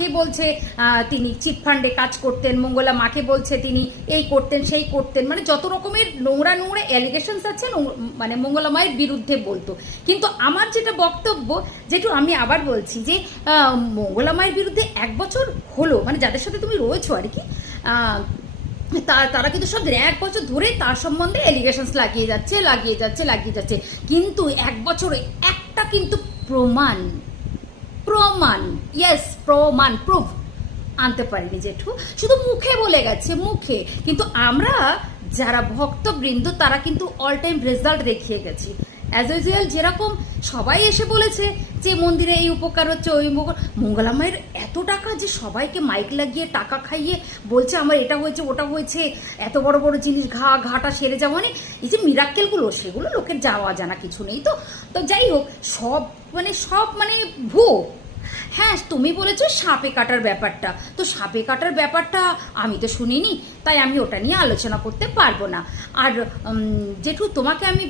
মাকে বলছে তিনি চিটফান্ডে কাজ করতেন, মঙ্গলা মাকে বলছে তিনি এই করতেন, সেই করতেন মানে যত রকমের নোংরা নোংরা অ্যালিগেশনস আছে মানে মঙ্গলা মায়ের বিরুদ্ধে বলতো। কিন্তু আমার যেটা বক্তব্য, যেটু আমি আবার বলছি যে মঙ্গলা মায়ের বিরুদ্ধে এক বছর হলো মানে যাদের সাথে তুমি রয়েছো আর কি তারা কিন্তু সব এক বছর ধরে তার সম্বন্ধে এলিগেশনস লাগিয়ে যাচ্ছে লাগিয়ে যাচ্ছে লাগিয়ে যাচ্ছে। কিন্তু এক বছরে একটা কিন্তু প্রমাণ প্রমাণ ইয়েস প্রমাণ প্রুফ আনতে পারিনি জেঠু। শুধু মুখে বলে গেছে, মুখে। কিন্তু আমরা যারা ভক্তবৃন্দ, তারা কিন্তু অল টাইম রেজাল্ট দেখিয়ে গেছি। অ্যাজ ইউজুয়াল যেরকম সবাই এসে বলেছে যে মন্দিরে এই উপকার হচ্ছে, ওই উপকার। মঙ্গলামায়ের এত টাকা যে সবাইকে মাইক লাগিয়ে, টাকা খাইয়ে বলছে, আমার এটা হয়েছে, ওটা হয়েছে, এত বড় বড় জিনিস, ঘা, ঘাটা সেরে যাওয়া মানে এই যে মিরাক্কেলগুলো সেগুলো লোকের যাওয়া জানা কিছু নেই তো। তো যাই হোক, সব মানে সব মানে ভুয়ো। হ্যাঁ তুমি বলেছ সাপে কাটার ব্যাপারটা। তো সাপে কাটার ব্যাপারটা আমি তো শুনিনি, তাই আমি ওটা নিয়ে আলোচনা করতে পারব না। আর জেঠু, তোমাকে আমি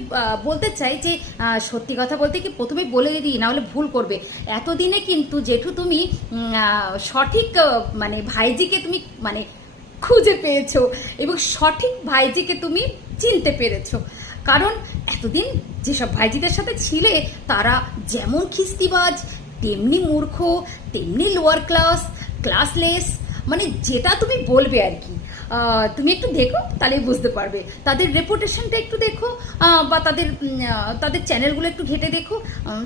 বলতে চাই যে সত্যি কথা বলতে কি প্রথমে বলে দিই না হলে ভুল করবে। এতদিনে কিন্তু জেঠু তুমি সঠিক মানে ভাইজিকে তুমি মানে খুঁজে পেয়েছ এবং সঠিক ভাইজিকে তুমি চিনতে পেরেছ। কারণ এতদিন যেসব ভাইজিদের সাথে ছিলে, তারা যেমন খিস্তিবাজ তেমনি মূর্খ, তেমনি লোয়ার ক্লাস ক্লাসলেস মানে যেটা তুমি বলবে আর কি। তুমি একটু দেখো তাহলেই বুঝতে পারবে। তাদের রেপুটেশনটা একটু দেখো বা তাদের তাদের চ্যানেলগুলো একটু ঘেটে দেখো।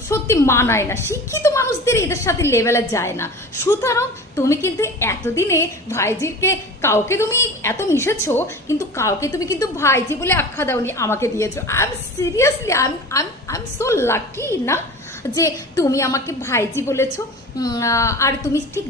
সত্যি মানায় না। শিক্ষিত মানুষদের এদের সাথে লেভেলে যায় না। সুতরাং তুমি কিন্তু এতদিনে ভাইজিকে, কাউকে তুমি এত মিশেছো, কিন্তু কাউকে তুমি কিন্তু ভাইজি বলে আখ্যা দাওনি, আমাকে দিয়েছ। I am seriously I am I am so lucky না? যে তুমি আমাকে ভাইজি বলেছ আর তুমি ঠিক